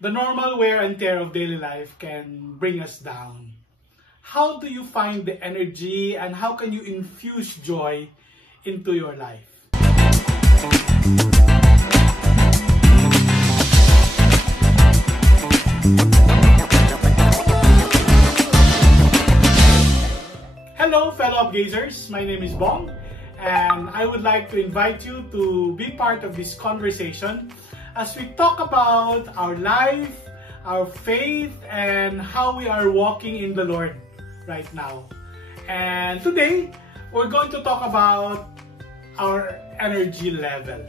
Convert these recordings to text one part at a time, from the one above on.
The normal wear and tear of daily life can bring us down. How do you find the energy and how can you infuse joy into your life? Hello fellow upgazers, my name is Bong and I would like to invite you to be part of this conversation as we talk about our life, our faith, and how we are walking in the Lord right now. And today, we're going to talk about our energy level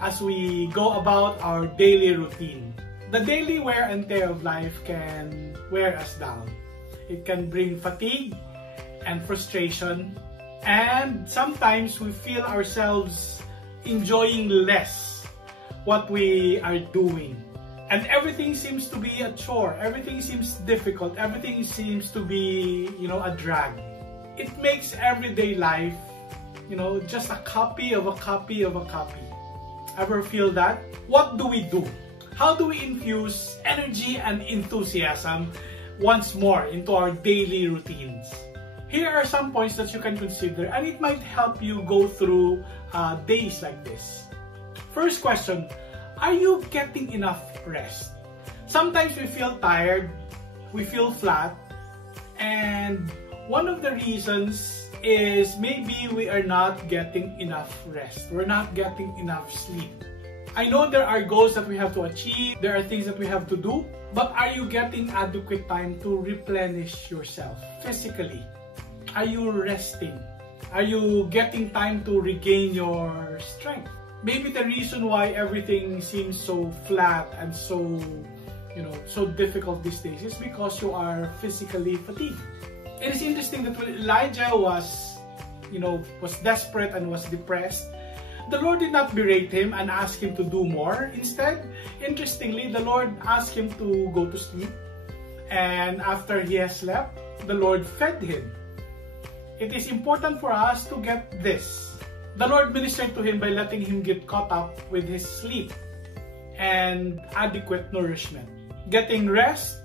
as we go about our daily routine. The daily wear and tear of life can wear us down. It can bring fatigue and frustration, and sometimes we feel ourselves enjoying less what we are doing. And everything seems to be a chore, everything seems difficult, everything seems to be, a drag. It makes everyday life, just a copy of a copy of a copy. Ever feel that? What do we do? How do we infuse energy and enthusiasm once more into our daily routines? Here are some points that you can consider and it might help you go through days like this. First question, are you getting enough rest? Sometimes we feel tired, we feel flat, and one of the reasons is maybe we are not getting enough rest. We're not getting enough sleep. I know there are goals that we have to achieve, there are things that we have to do, but are you getting adequate time to replenish yourself physically? Are you resting? Are you getting time to regain your strength? Maybe the reason why everything seems so flat and so difficult these days is because you are physically fatigued. It is interesting that when Elijah was desperate and was depressed, the Lord did not berate him and ask him to do more. Instead, interestingly, the Lord asked him to go to sleep. And after he has slept, the Lord fed him. It is important for us to get this. The Lord ministered to him by letting him get caught up with his sleep and adequate nourishment. Getting rest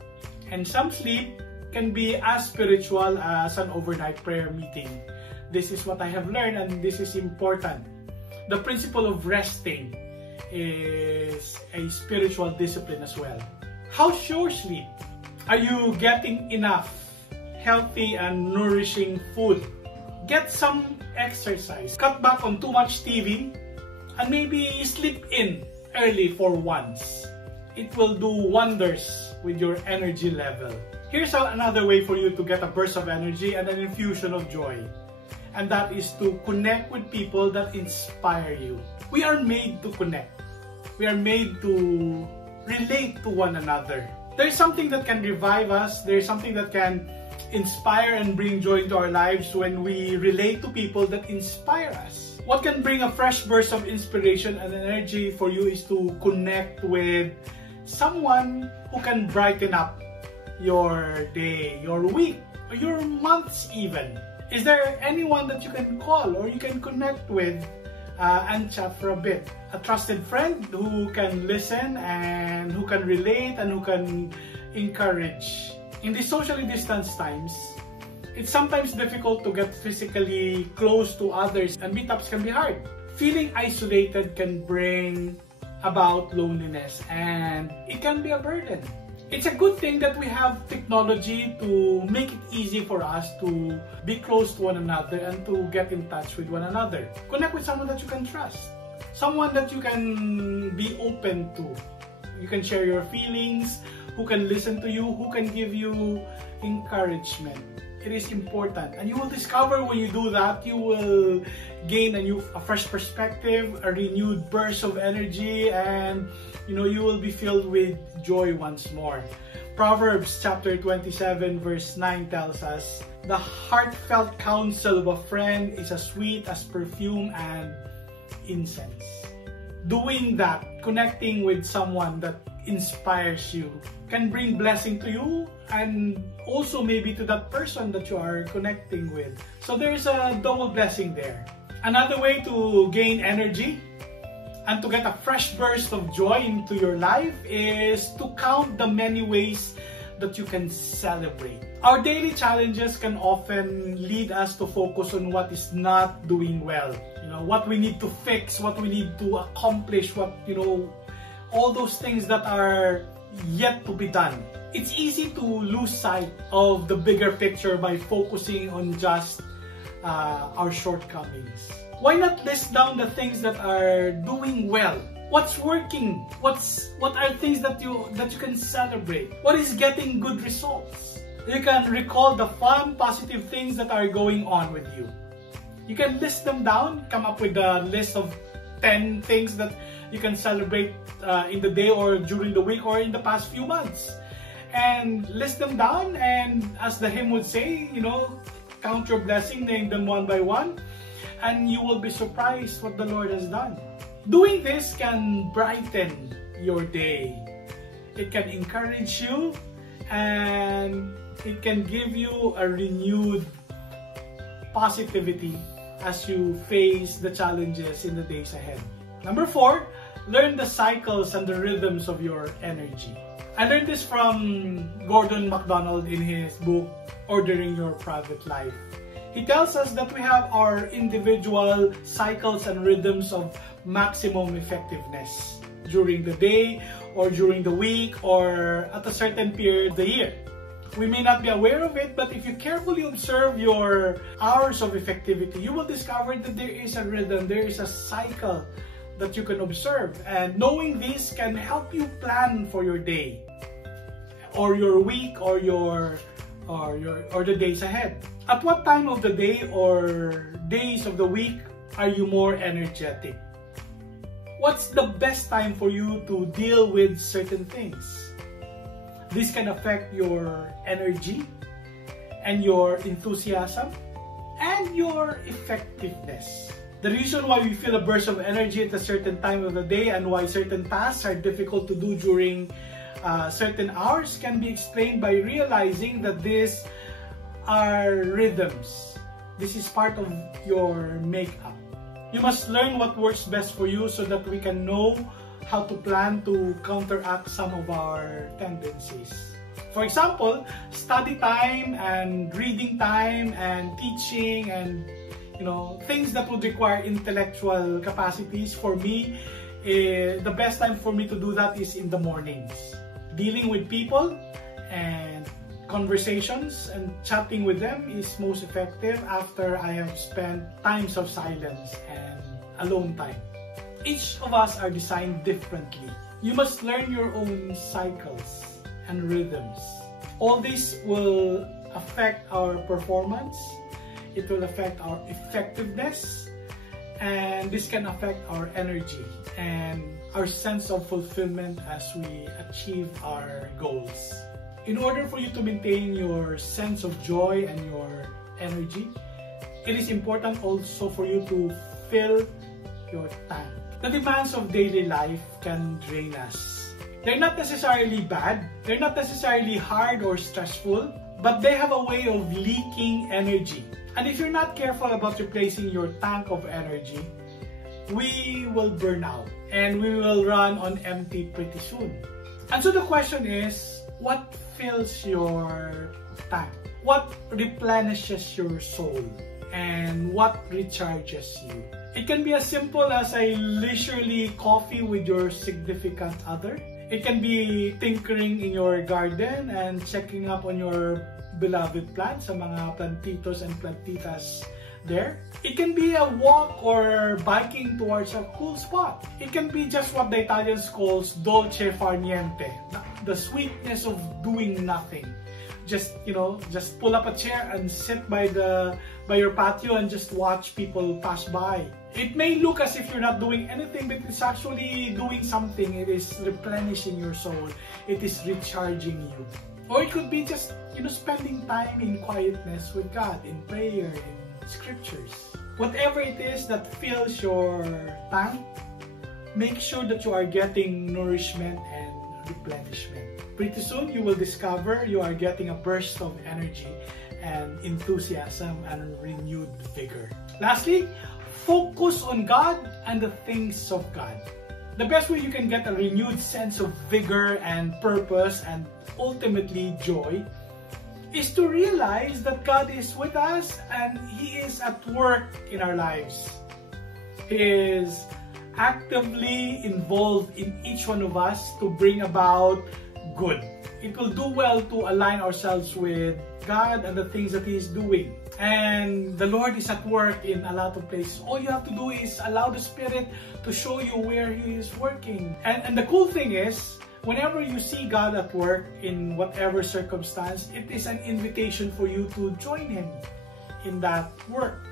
and some sleep can be as spiritual as an overnight prayer meeting. This is what I have learned and this is important. The principle of resting is a spiritual discipline as well. How's your sleep? Are you getting enough healthy and nourishing food? Get some exercise, cut back on too much TV, and maybe sleep in early for once. It will do wonders with your energy level. Here's another way for you to get a burst of energy and an infusion of joy. And that is to connect with people that inspire you. We are made to connect. We are made to relate to one another. There's something that can revive us. There's something that can inspire and bring joy into our lives when we relate to people that inspire us. What can bring a fresh burst of inspiration and energy for you is to connect with someone who can brighten up your day, your week, or your months even. Is there anyone that you can call or you can connect with and chat for a bit? A trusted friend who can listen and who can relate and who can encourage. In these socially distanced times, it's sometimes difficult to get physically close to others and meetups can be hard. Feeling isolated can bring about loneliness and it can be a burden. It's a good thing that we have technology to make it easy for us to be close to one another and to get in touch with one another. Connect with someone that you can trust, someone that you can be open to. You can share your feelings, who can listen to you, who can give you encouragement. It is important, and you will discover when you do that, you will gain a fresh perspective, a renewed burst of energy, and you will be filled with joy once more. Proverbs chapter 27 verse 9 tells us, "The heartfelt counsel of a friend is as sweet as perfume and incense." Doing that, connecting with someone that inspires you, can bring blessing to you and also maybe to that person that you are connecting with. So there's a double blessing there. Another way to gain energy, and to get a fresh burst of joy into your life is to count the many ways that you can celebrate. Our daily challenges can often lead us to focus on what is not doing well. What we need to fix, what we need to accomplish, all those things that are yet to be done. It's easy to lose sight of the bigger picture by focusing on just our shortcomings. Why not list down the things that are doing well? What's working? What are things that you can celebrate? What is getting good results? You can recall the fun, positive things that are going on with you. You can list them down, come up with a list of 10 things that you can celebrate in the day or during the week or in the past few months. And list them down, and as the hymn would say, count your blessing, name them one by one, and you will be surprised what the Lord has done. Doing this can brighten your day. It can encourage you, and it can give you a renewed positivity as you face the challenges in the days ahead. Number 4, learn the cycles and the rhythms of your energy. I learned this from Gordon MacDonald in his book, Ordering Your Private Life. He tells us that we have our individual cycles and rhythms of maximum effectiveness during the day or during the week or at a certain period of the year. We may not be aware of it, but if you carefully observe your hours of effectivity, you will discover that there is a rhythm, there is a cycle that you can observe. And knowing this can help you plan for your day or your week or the days ahead. At what time of the day or days of the week are you more energetic? What's the best time for you to deal with certain things? This can affect your energy and your enthusiasm and your effectiveness. The reason why we feel a burst of energy at a certain time of the day and why certain tasks are difficult to do during certain hours can be explained by realizing that these are rhythms. This is part of your makeup. You must learn what works best for you so that we can know how to plan to counteract some of our tendencies. For example, study time and reading time and teaching and things that would require intellectual capacities. For me, the best time for me to do that is in the mornings. Dealing with people and conversations and chatting with them is most effective after I have spent times of silence and alone time. Each of us are designed differently. You must learn your own cycles and rhythms. All this will affect our performance. It will affect our effectiveness, and this can affect our energy and our sense of fulfillment as we achieve our goals. In order for you to maintain your sense of joy and your energy, it is important also for you to fill your tank. The demands of daily life can drain us. They're not necessarily bad, they're not necessarily hard or stressful, but they have a way of leaking energy. And if you're not careful about replacing your tank of energy, we will burn out and we will run on empty pretty soon. And so the question is, what fills your tank? What replenishes your soul? And what recharges you? It can be as simple as a leisurely coffee with your significant other. It can be tinkering in your garden and checking up on your beloved plants, sa mga plantitos and plantitas there. It can be a walk or biking towards a cool spot. It can be just what the Italians calls dolce far niente, the sweetness of doing nothing. Just pull up a chair and sit by your patio and just watch people pass by. It may look as if you're not doing anything, but it's actually doing something. It is replenishing your soul. It is recharging you. Or it could be just, spending time in quietness with God, in prayer, in scriptures. Whatever it is that fills your tank, make sure that you are getting nourishment and replenishment. Pretty soon, you will discover you are getting a burst of energy and enthusiasm and renewed vigor. Lastly, Focus on God and the things of God. The best way you can get a renewed sense of vigor and purpose and ultimately joy is to realize that God is with us and He is at work in our lives. He is actively involved in each one of us to bring about good. It will do well to align ourselves with God and the things that He is doing. And the Lord is at work in a lot of places. All you have to do is allow the Spirit to show you where He is working. And the cool thing is, whenever you see God at work in whatever circumstance, it is an invitation for you to join Him in that work.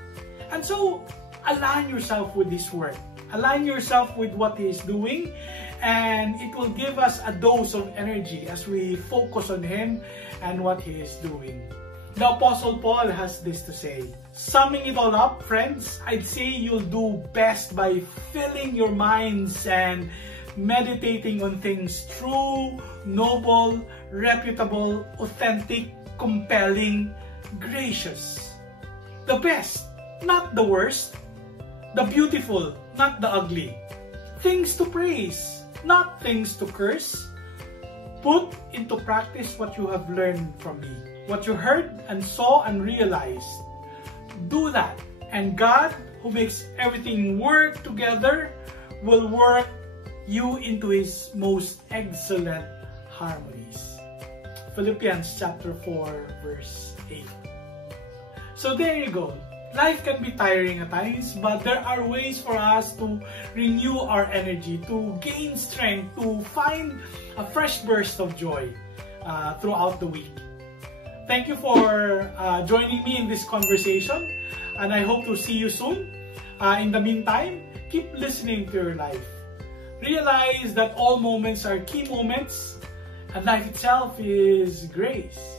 And so, align yourself with His work. Align yourself with what He is doing, and it will give us a dose of energy as we focus on Him and what He is doing. The Apostle Paul has this to say. Summing it all up, friends, I'd say you'll do best by filling your minds and meditating on things true, noble, reputable, authentic, compelling, gracious. The best, not the worst. The beautiful, not the ugly. Things to praise, not things to curse. Put into practice what you have learned from me, what you heard and saw and realized. Do that, and God, who makes everything work together, will work you into His most excellent harmonies. Philippians chapter 4, verse 8. So there you go. Life can be tiring at times, but there are ways for us to renew our energy, to gain strength, to find a fresh burst of joy throughout the week. Thank you for joining me in this conversation, and I hope to see you soon. In the meantime, keep listening to your life. Realize that all moments are key moments, and life itself is grace.